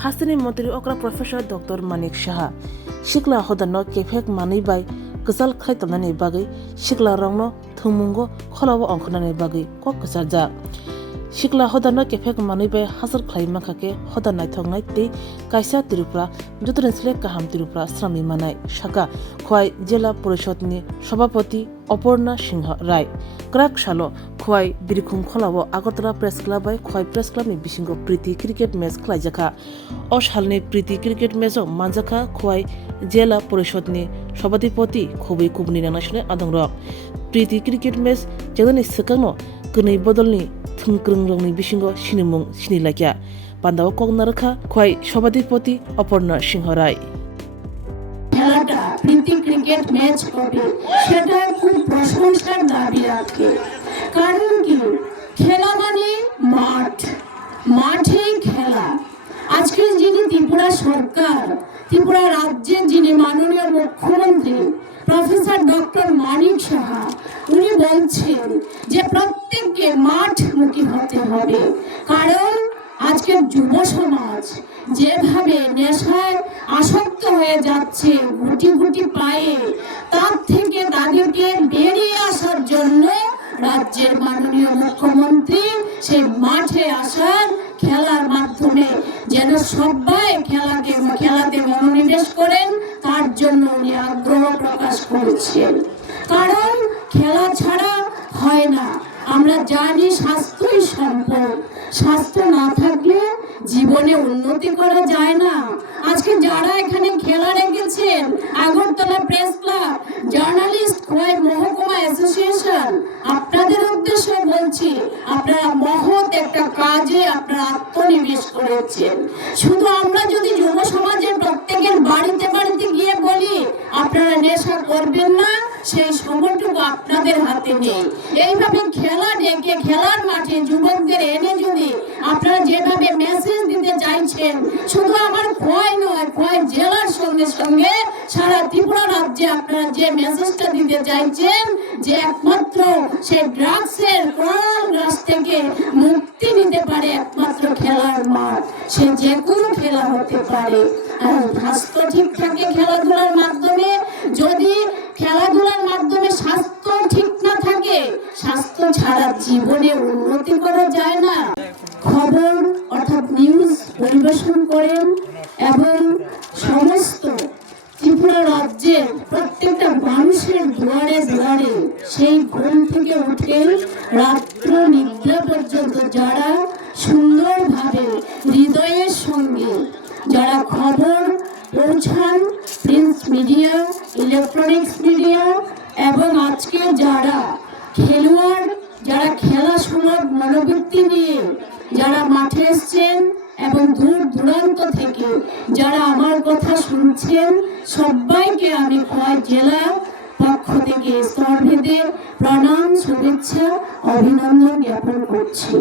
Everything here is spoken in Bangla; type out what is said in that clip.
हास्तिनि मंत्री अक्रा प्रोफेसर डॉक्टर मानिक साहा सिखला हदानो केफेक मानिबाय गजाल खायतमनानि बागै सिखला रंनो थुमुंगो खलावो अंखनानि बागै कक गजारजा सिखला हदानो केफेक मानिबाय हाजर खाय माखाके हदान नायथंनाय ते कायसा तिरुप्रा जतरेसले काहाम तिरुप्रा श्रमी मानाय शाखा खवाय जिला परिषदनि सभापति अपर्णा सिंह राय क्राक सालो खवाय बिरखुम खलावो आगरतला प्रेस क्लब बाय खवाय प्रेस क्लबनि बिसिंगो प्रीति क्रिकेट मैच खलायजाखा अ सालनि प्रीति क्रिकेट मैचआव मानजाखा खवाय जिला परिषदनि सभापति खबै कुबनि नांनासने आदंर प्रीति क्रिकेट मैच जेगनि सिकांनो गनै बदलनि थुंक्रं रंनि बिसिंगो सिनिमुं सिनिलाकिया बान्दाव कगनारखा खवाय सभापति अपर्णा सिंह राय খেলাটা প্রীতি ক্রিকেট ম্যাচ হবে সেটা খুব প্রশংসার দাবি রাখে। কারণ কি, খেলা মানে মাঠ, মাঠেই খেলা। আজকে যিনি ত্রিপুরা সরকার, ত্রিপুরা রাজ্যের যিনি মাননীয় মুখ্যমন্ত্রী প্রফেসর ডক্টর মানিক সাহা, উনি বলছেন যে প্রত্যেককে মাঠমুখী হতে হবে। কারণ আজকের যুব সমাজ যেভাবে নেশায় আসক্ত হয়ে যাচ্ছে গুটি গুটি পায়ে, তার থেকে তাদেরকে বেরিয়ে আসার জন্য রাজ্যের মাননীয় মুখ্যমন্ত্রী সেই মাঠে আসার খেলার মাধ্যমে যেন সবাই খেলাতে মনোনিবেশ করেন, তার জন্য উনি আগ্রহ প্রকাশ করেছেন। কারণ খেলা ছাড়া হয় না, আমরা জানি স্বাস্থ্যই সম্পদ, স্বাস্থ্য না থাকলে জীবনে উন্নতি করা যায় না। আজকে যারা এখানে খেলা রেখেছেন, Agartala press club, journalist Khowai মহকুমা অ্যাসোসিয়েশন, আপনাদের উদ্দেশ্যে বলছি, আপনারা মহৎ একটা কাজে আপনারা আত্মনিবেশ করেছেন। শুধু আমরা যদি যুব সমাজের প্রত্যেকের বাড়িতে বাড়িতে গিয়ে বলি আপনারা নেশা করবেন না, সেই সময়টুকু আপনাদের হাতে নেই। এইভাবে খেলা ডেকে খেলার মাঠে যুবকদের এনে যদি আপনারা যেভাবে মেসেজ দিতে চাইছেন, শুধু আমার খোয়াই নয়, খোয়াই জেলার সঙ্গে সঙ্গে সারা ত্রিপুরা রাজ্যে আপনারা যে মেসেজটা দিতে চাইছেন যে একমাত্র সেই ড্রাগসের গ্রাস থেকে মুক্তি নিতে পারে একমাত্র খেলার মাঠ, সে যে কোনো খেলা হতে পারে। আর স্বাস্থ্য ঠিক থাকে খেলাধুলার মাধ্যমে। যদি খেলাধুলার মাধ্যমে স্বাস্থ্য ঠিক না থাকে, স্বাস্থ্য ছাড়া জীবনে উন্নতি করা যায় না। খবর অর্থাৎ নিউজ পরিবেশন করেন এবং সমস্ত ত্রিপুরা রাজ্যের প্রত্যেকটা মানুষের দুয়ারে দুয়ারে সেই ঘুম থেকে উঠে রাত্র নিদ্রা পর্যন্ত যারা সুন্দরভাবে হৃদয়ের সঙ্গে যারা খবর পৌঁছান, প্রিন্ট মিডিয়া, ইলেকট্রনিক্স মিডিয়া, এবং আজকে যারা খেলোয়াড়, যারা খেলাশোনার মনোবৃত্তি নিয়ে যারা মাঠে এসছেন এবং দূর দূরান্ত থেকে যারা আমার কথা শুনছেন, সবাইকে আমি খোয়াই জেলা পক্ষ থেকে স্তরভেদে প্রণাম, শুভেচ্ছা, অভিনন্দন জ্ঞাপন করছি।